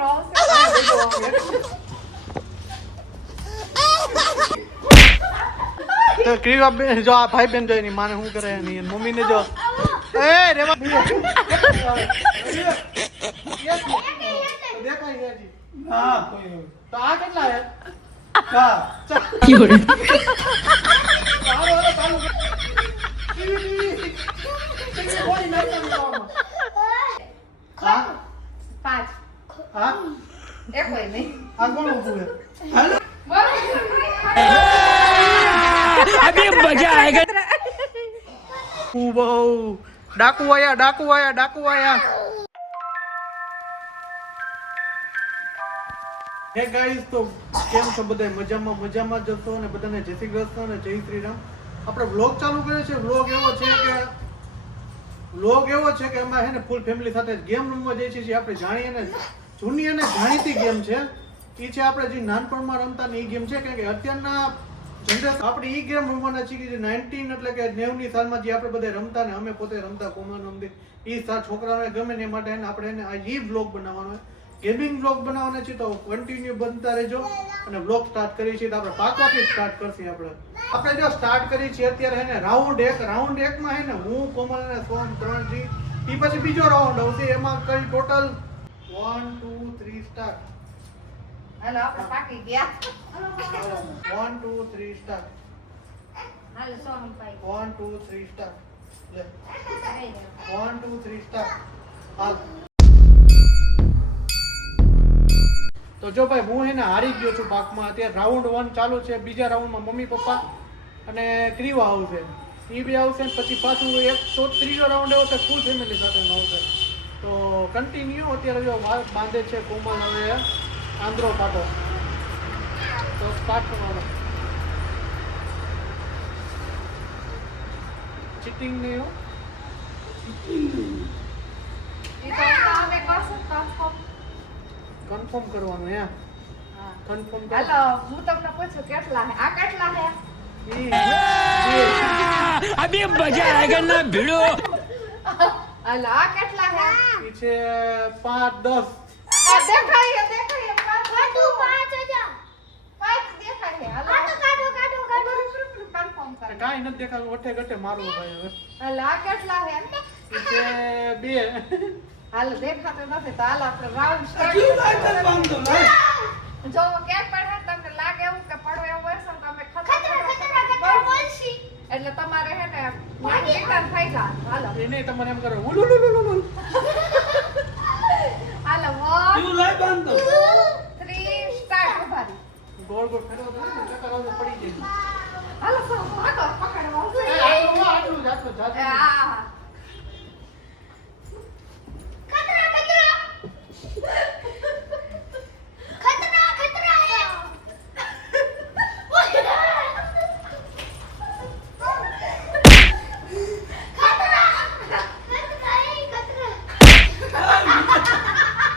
બિચારો આવશે તો ક્રીવા બેન જો આ ભાઈ બેન જોઈ ની માને શું કરે ની મમ્મી ને જો એ રેવા દેખાય છે જી ના કોઈ તો આ કેટલા હે હા ચાલો ચાલુ કોઈ નહીં હા 5 હા એ કોઈ નહીં આ કોણ ઊભું છે હાલો अभी मजा आएगा બહુ ડાકુ આયા હે ગાઈસ તો કેમ છો બધા મજામાં જશો અને બધાને જય શ્રી કૃષ્ણ અને જય શ્રી રામ આપણે વ્લોગ ચાલુ કર્યો છે વ્લોગ એવો છે કે એમાં હે ને ફૂલ ફેમિલી સાથે ગેમ રમવા જઈએ છીએ આપણે જાણીએ ને જૂની અને જાણીતી ગેમ છે એ છે આપણે જે નાનપણમાં રમતા ને એ ગેમ છે કારણ કે અત્યારના જનરેશન આપણે એ ગેમ રમવાના છીએ કે જે 19 એટલે કે 90 ની સાલમાં જે આપણે બધા રમતા ને અમે પોતે રમતા કોમન રમતી એ છોકરાઓને ગમે ને એ માટે આપણે એને આ એ વ્લોગ બનાવવાનો ગેમિંગ વ્લોગ બનાવવાના છે તો કન્ટિન્યુ બનતા રહેજો અને વ્લોગ સ્ટાર્ટ કરી છે તો આપણે પાકવાથી સ્ટાર્ટ કરશું આપણે જો સ્ટાર્ટ કરી છે અત્યારે હે ને રાઉન્ડ 1 માં હે ને હું કોમલ અને સોમ 3 જી ઈ પછી બીજો રાઉન્ડ આવશે એમાં કઈ ટોટલ 1 2 3 સ્ટાર્ટ હાલો આપણે પાકી ગયા 1 2 3 સ્ટાર્ટ હાલો સોહમ ભાઈ 1 2 3 સ્ટાર્ટ લે 1 2 3 સ્ટાર્ટ હાલ તો જો ભાઈ હું એને હારી ગયો છું પાકમાં અત્યારે રાઉન્ડ 1 ચાલુ છે બીજા રાઉન્ડમાં મમ્મી પપ્પા અને ક્રીવા આવશે એ બી આવશે પછી પાછું એક ત્રીજો રાઉન્ડ એવો છે ફૂલ ફેમિલી સાથે આવશે તો કન્ટિન્યુ અત્યારે જો બાંધે છે કોમલ હવે આંધ્રો પાટો તો સ્ટાર્ટ કરવાનો ચીટિંગ નહીં હો એ તો અમે કરશું કન્ફર્મ કરવાનું હે હા કન્ફર્મ હાલો હું તમને પૂછું કેટલા હે આ કેટલા હે अभी मजा आएगा ना भिड़ो હાલો આ કેટલા હે એ છે 5 10 આ દેખાય કાઢો 5000 5 દેખાય હાલો આ તો કાઢો કન્ફર્મ કર કાંઈ નથી દેખાતું ઓઠે ગઠે મારું ભાઈ હવે હાલો આ કેટલા હે એ છે 2 હાલો દેખાતો નથી તો હાલો આપણે રાઉન્ડ ક્યું લાઈટર બાંધો લાઈ જો કેમ પડે તમને લાગે એવું કે પડવે એવું હશે તો અમે ખતરા બોલશી એટલે તમારે હે ને રિટર્ન થઈ જા હાલો એને તમને એમ કરો ઉલુલુલુલુલુ હાલો 1 ક્યું લાઈ બાંધો 3 સ્ટાર્ટ ઉભારી ગોળ ગોળ ફેરવો તો ચક્કર આવતો પડી જાય હાલો સો આગળ પકડવા આટલું જાતો આ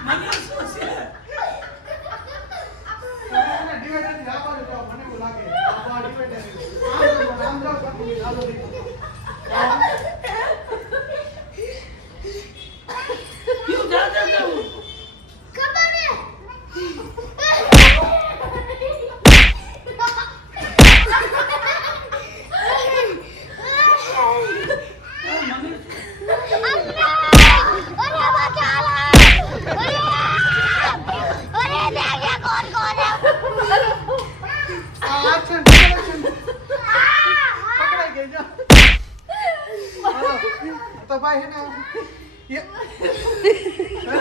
મને શું છે ડિવાઈડર થી આવવાનું તો મને એવું લાગે આ ડિવાઈડર આમ જાવ પછી આલો ક્યું જાતે જવું એક્શન પકડાઈ ગઈ જો તો ભાઈ હે ને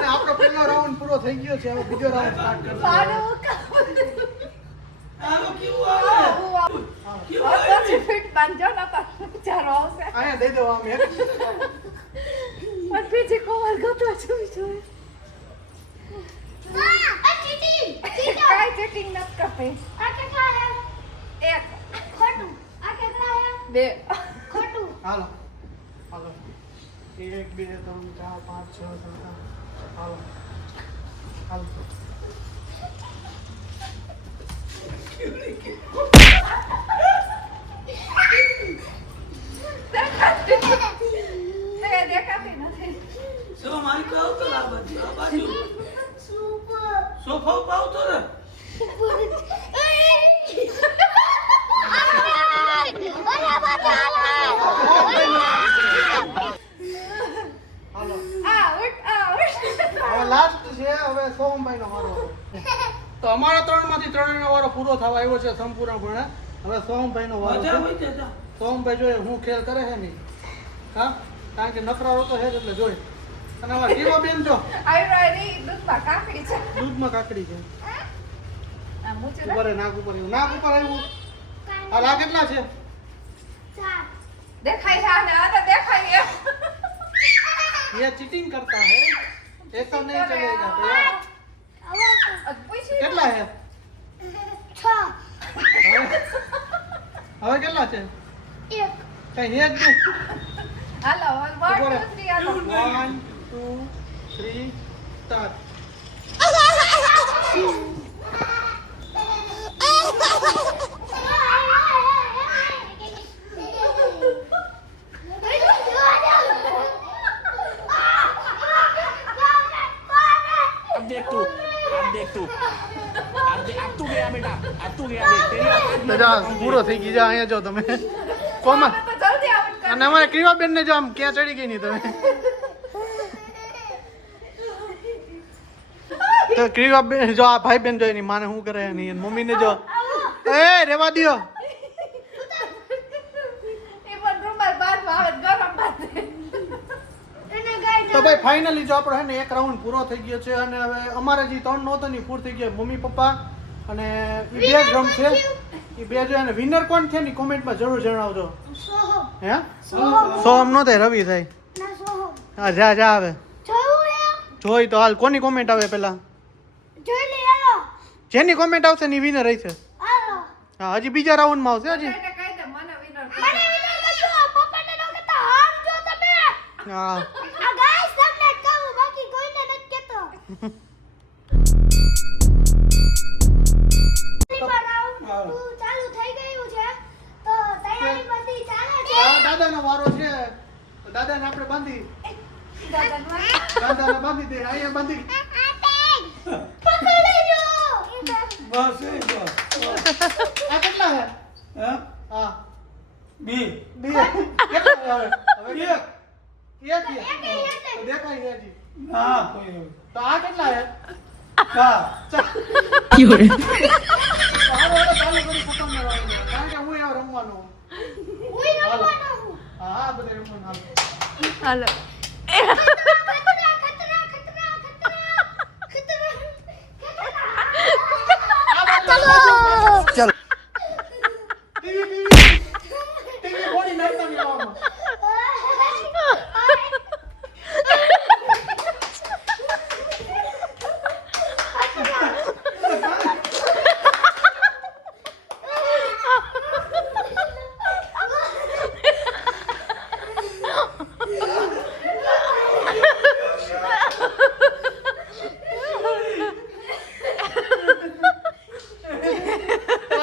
આપણો પહેલો રાઉન્ડ પૂરો થઈ ગયો છે હવે બીજો રાઉન્ડ સ્ટાર્ટ કરશું આનો ક્યું આવે ક્યું આવે ફિટ બાંધજો ના તો ચારો આવશે અહીંયા દઈ દો આમ એક પણ પીછી કોમલ ગોતવા જોઈએ કાઈ ચીટિંગ નથી કરતી એક બે હાલો હાલો 1 2 3 4 5 6 7 હાલો હાલો દેખાતી નથી શું મારી કહું તો આ બાજુ સુપર ફાવ પાવતો ને હાલો આઉટ હવે લાસ્ટ છે હવે સોમભાઈનો વારો તો અમારા 3 માંથી 3 નો વારો પૂરો થવા આવ્યો છે સંપૂર્ણપણે હવે સોમભાઈનો વારો મજા છે હોય છે તા. સોમભાઈ જોઈએ હું ખેલ કરે છે નહીં હા કારણ કે નખરારો તો છે જ એટલે જોઈ અને હવે ટીવા બેન જો આયુર્વેદિક દૂધમાં કાકડી છે દૂધમાં કાકડી છે આ મૂચી ઉપર નાક ઉપર આવ્યું હાલ આ કેટલા છે દેખાય છે અને આ તો દેખાય એમ ये चीटिंग करता है ऐसा नहीं चलेगा भैया પૂછી કેટલા है હવે કેટલા છે કઈ એક દે હાલો 1 2 3 હાલો 1 2 3 સ્ટાર્ટ अब देख तू अब तू गया बेटा अब तू गया देख तेरी औकात में જા પૂરો થઈ ગઈ જા અહીંયા જો તમે કોમા તો જલ્દી આઉટ કર અને અમારે ક્રીવા બેન ને જો આમ ક્યાં ચડી ગઈ ની તમે તો ક્રીવા બેન જો આ ભાઈ બેન જોઈ ની માને શું કરે ની મમ્મી ને જો એ રેવા દ્યો એ પણ રૂમાલ બાંધવા આવે ગરમ બાંધે તો ભાઈ ફાઇનલી જો આપણો હે ને એક રાઉન્ડ પૂરો થઈ ગયો છે અને હવે અમારે જે 3 નહોતો ની પૂર થઈ ગયા મમ્મી પપ્પા અને ઈ બે જ રમ છે ઈ બે જો અને વિનર કોણ છે ની કોમેન્ટમાં જરૂર જણાવજો હે સોહમ નો થાય રવિ થાય હા જા જા આવે જોઈ તો હાલ કોની કોમેન્ટ આવે પેલા જેની કોમેન્ટ આવશે ની વિનર રહેશે હા હજી બીજા રાઉન્ડ માં આવશે હજી એને કહી દે મને વિનર હા દાદાનો વારો છે તો દાદાને આપણે બાંધી દાદાને બાંધી દે અહીંયા બાંધી બસ એ તો આ કેટલા છે હા હા બી બે કેટલા હવે હવે એક એક તો દેખાય છે હજી ના કોઈ તો આ કેટલા છે કા क्यों હાલો હાલો ચાલુ કરી ખતમ કરવાનું છે. કારણ કે હું એવા રમવાનો હા હા બધે રમવાનું હાલો હાલો ચલો ટીવી બોડી નાખતા નહીં આવવામાં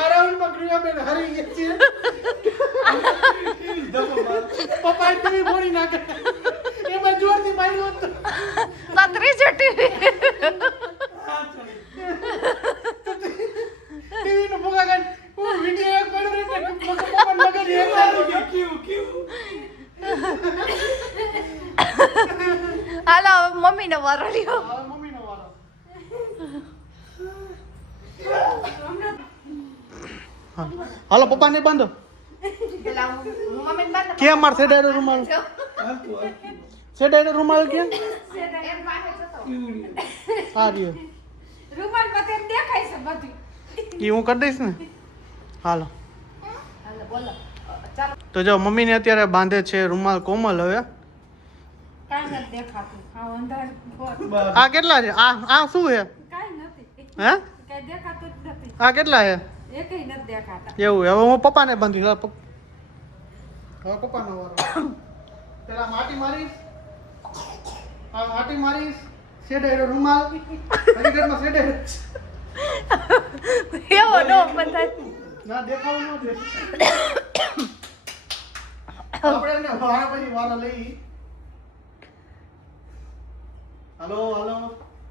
રાઉન્ડમાં ક્રિયાબેન હારી ગઈ છે પપ્પાએ ટીવી બોડી નાખે એમાં જોરથી માર્યો હતો પતરી જટી ટીવી નો ભૂગા કાઢ હું વિડિયો એક પડ્યો એટલે પપ્પા લગાડી એક હાલો મમ્મી નો વારો લ્યો હવે મમ્મીનો વારો હાલો પપ્પાને બાંધો પેલા મમ્મી ને બાંધ કેમ માર સેડાડો રૂમાલ સેડાડો રૂમાલ કેમ એમ પાસે જતો આ રહ્યો રૂમાલ માં તેમ દેખાય છે બધું ઈ હું કરી દઈશ ને હાલો હાલો બોલો ચાલો તો જો મમ્મીને અત્યારે બાંધે છે રૂમાલ કોમલ હવે કાઈ નથી દેખાતું આ અંધાર બોલ આ કેટલા છે આ શું છે કાઈ નથી હે કાઈ દેખાતું જ નથી આ કેટલા છે એકેય નથી દેખાતા એવું હવે હું પપ્પાને બાંધીશ હવે પપ્પાનો વારો પેલા માટી મારીશ આ માટી મારીશ સેડાડો રૂમાલ હકીકતમાં સેડાડો એવો નો બધાય ના દેખાવું ન દે આપણે એને વારા પછી વારો લઈ હાલો હાલો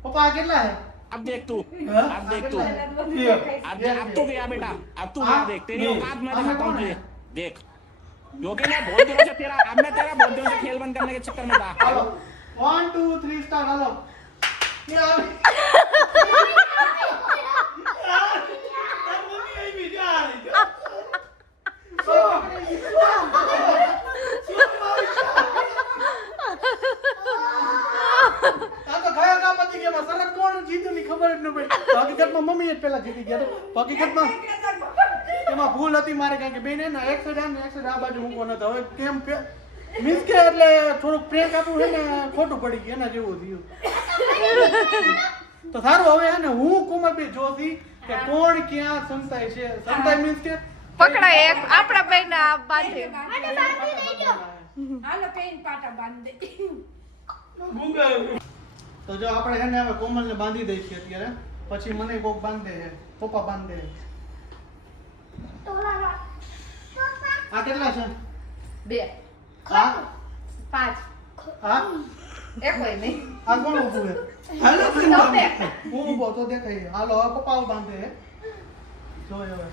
પપ્પા આ કેટલા છે अब देख तू अब तू अब तू गया बेटा अब तू गया देख तेरी औकात मैं दिखाता हूँ तुझे देख क्योंकि मैं बहुत दिनों से तेरा अब मैं तेरा बहुत दिनों से खेल बंद करने के चक्कर में था હાલો 1 2 3 સ્ટાર્ટ હાલો હકીકતમાં મમ્મી જ પેલા જીતી ગયા તો હકીકતમાં એમાં ભૂલ હતી મારે કારણ કે બેન ને એક સાઈડ ને એક સાઈડ આ બાજુ મૂકવાનો હતો હવે કેમ મીન્સ કે એટલે થોડુંક પ્રેક આપવું છે ને ખોટું પડી ગયું એના જેવું થયું તો સારું હવે હે ને હું કોમલભાઈ જોશી કે કોણ ક્યાં સંતાય છે સંતાય મીન્સ કે પકડાય એક આપણા બેન બાંધે હાલો પેન પાટા બાંધી દે તો જો આપણે હે ને હવે કોમલને બાંધી દઈ છીએ અત્યારે પછી મને કોક બાંધે છે પપ્પા બાંધે આ કેટલા છે 2 આ 5 આ એક હોય નહીં આ કોણ ઊભું છે હાલો હું ઊભો તો દેખાય હાલો આ પપ્પા બાંધે છે જો હવે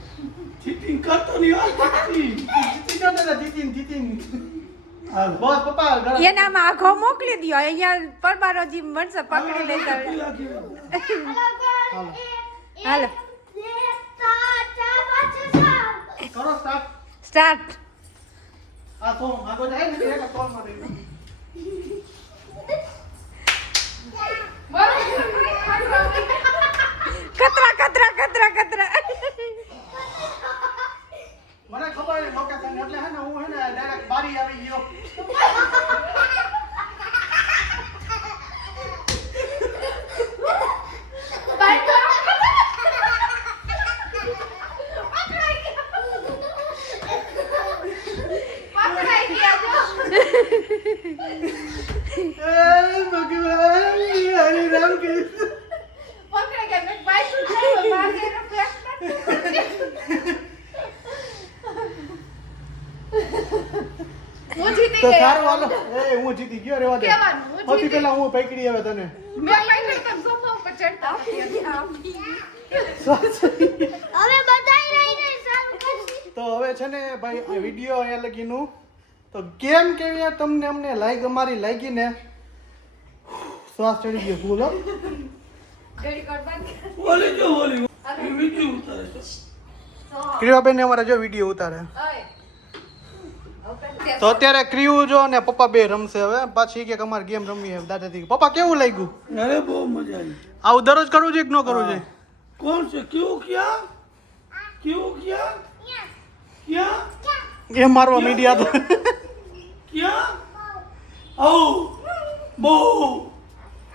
ચીટિંગ કરતો નહીં આ ચીટિંગ કરતો નથી ચીટિંગ હાલો બસ પપ્પા એનામાં આખો મોકલી દયો અહીંયા પરબારોજી મળશે પકડી લેતા હાલો કરો સ્ટાર્ટ સ્ટાર્ટ આ તો જાય ને એક કોલ માં રહી કતરા કતરા કતરા કતરા મને ખબર છે લોકેશન એટલે હે ને હું હે ને ડાયરેક્ટ બારી આવી ગયો ભગવાન હરે રામ કૃષ્ણ પકડાઈ ગયા મેં બાઈક ઉઠાવ્યો માગે હું જીતી તો ગઈ સારું હાલો એ હું જીતી ગયો રેવા દે કેવાનું? હું સૌથી જીતી. પહેલા હું પકડી આવે તને મેં પકડી તમ સોફા ઉપર ચડતા હતી હવે બધાય રહીને સારું કરશી તો હવે છે ને ભાઈ આ વિડિયો અહીંયા લગીનું તો કેમ કેવી તમને અમને લાઈક અમારી લાગી ને શ્વાસ ચડી ગયો ફૂલ હો ગડી કરવાની ક્રિયાબેન અમારા જો વિડિયો ઉતારે તો અત્યારે ક્રિયુ જો ને પપ્પા બે રમશે હવે પાછી કે અમારે ગેમ રમવી છે દાદાજી પપ્પા કેવું લાગ્યું અરે બહુ મજા આવી આવું દરરોજ કરવું છે કે ન કરવું છે कौन से क्यों किया क्या એ મારવા મીડિયા તો क्या आओ बो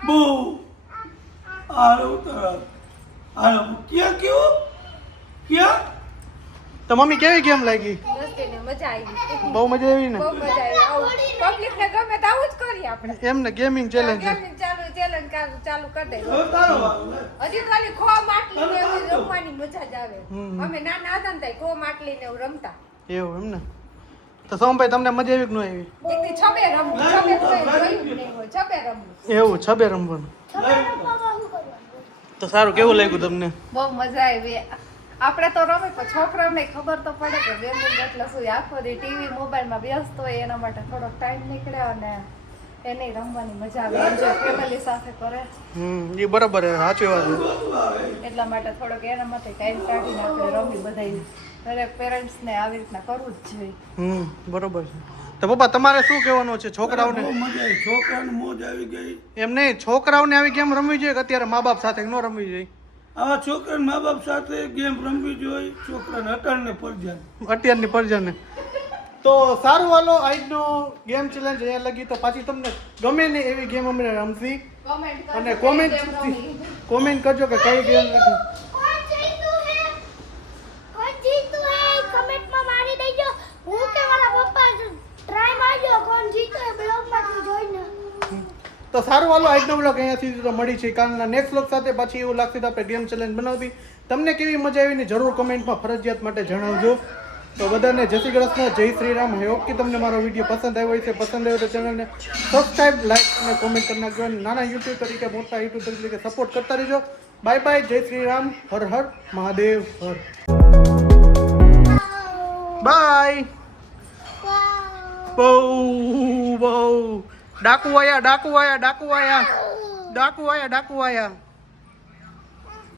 बो आरो उतरा आरो क्या क्यों क्या તો મમ્મી કેવી ગેમ લાગી મજા આવી બહુ મજા આવી ને બહુ મજા આવી પબ્લિક ને ગમે તો આવું જ કરીએ આપણે એમને ગેમિંગ ચેલેન્જ છે ચેલેન્જ ચાલુ કરી દે अब तारो वालो હજી ખાલી ખો માટલી ને એવું રમવાની મજા જ આવે અમે નાના હતા ને ખો માટલી ને એવું રમતા એવું એમ ને તો સોમભાઈ તમને મજા આવી કે ન આવી એકથી છબે રમવું છબે કોઈ જોયું નહીં હોય છબે રમવું એવું છબે રમવાનું તો સારું કેવું લાગ્યું તમને બહુ મજા આવી આપણે તો રમી પણ છોકરાઓને ખબર તો પડે કે ગેમિંગ એટલે શું આખો દી ટીવી મોબાઈલમાં વ્યસ્ત હોય એના માટે થોડોક ટાઈમ નીકળે અને એને રમવાની મજા આવે એન્જોય ફેમિલી સાથે કરે એ બરાબર છે સાચી વાત છે એટલા માટે થોડોક એના માટે ટાઈમ કાઢીને આપણે રમી બધાય દરેક પેરેન્ટ્સને આવી રીતના કરવું જ જોઈએ બરોબર છે તો પપ્પા તમારે શું કહેવાનું છે છોકરાઓને બહુ મજા આવી છોકરાને મોજ આવી ગઈ એમ નહીં છોકરાઓને આવી ગેમ રમવી જોઈએ કે અત્યારે મા બાપ સાથે ન રમવી જોઈએ આવા છોકરાને મા બાપ સાથે ગેમ રમવી જોઈએ છોકરાને અટાણને પરજાન અત્યારની પરજાને તો સારું હાલો આજનો ગેમ ચેલેન્જ અહીંયા લગી તો પાછી તમને ગમે ને એવી ગેમ અમે રમશી કોમેન્ટ અને કોમેન્ટ કરજો કે કઈ ગેમ નથી કોણ જીતું હે કમેન્ટમાં મારી દેજો હું કે મારા પપ્પા ટ્રાય મારજો કોણ જીતું હે બ્લોગમાંથી જોઈને તો સારું હાલો આજનો બ્લોગ અહીંયાથી તો મળી છે કાલના નેક્સ્ટ બ્લોગ સાથે પાછી એવું લાગશે તો આપણે ગેમ ચેલેન્જ બનાવવી તમને કેવી મજા આવીને જરૂર કમેન્ટમાં ફરજિયાત માટે જણાવજો તો બધાને જય શ્રી કૃષ્ણ જય શ્રી રામ આઈ હોપ કે તમને મારો વિડીયો પસંદ આવ્યો હોય છે પસંદ આવ્યો તો ચેનલને સબસ્ક્રાઇબ લાઈક અને કોમેન્ટ કરી નાખજો અને નાના યુટ્યુબ તરીકે મોટા યુટ્યુબ તરીકે સપોર્ટ કરતા રહેજો બાય બાય, જય શ્રી રામ, હર હર મહાદેવ હર. બાય. બહુ બહુ ડાકુ આયા, ડાકુ આયા, ડાકુ આયા, ડાકુ આયા, ડાકુ આયા.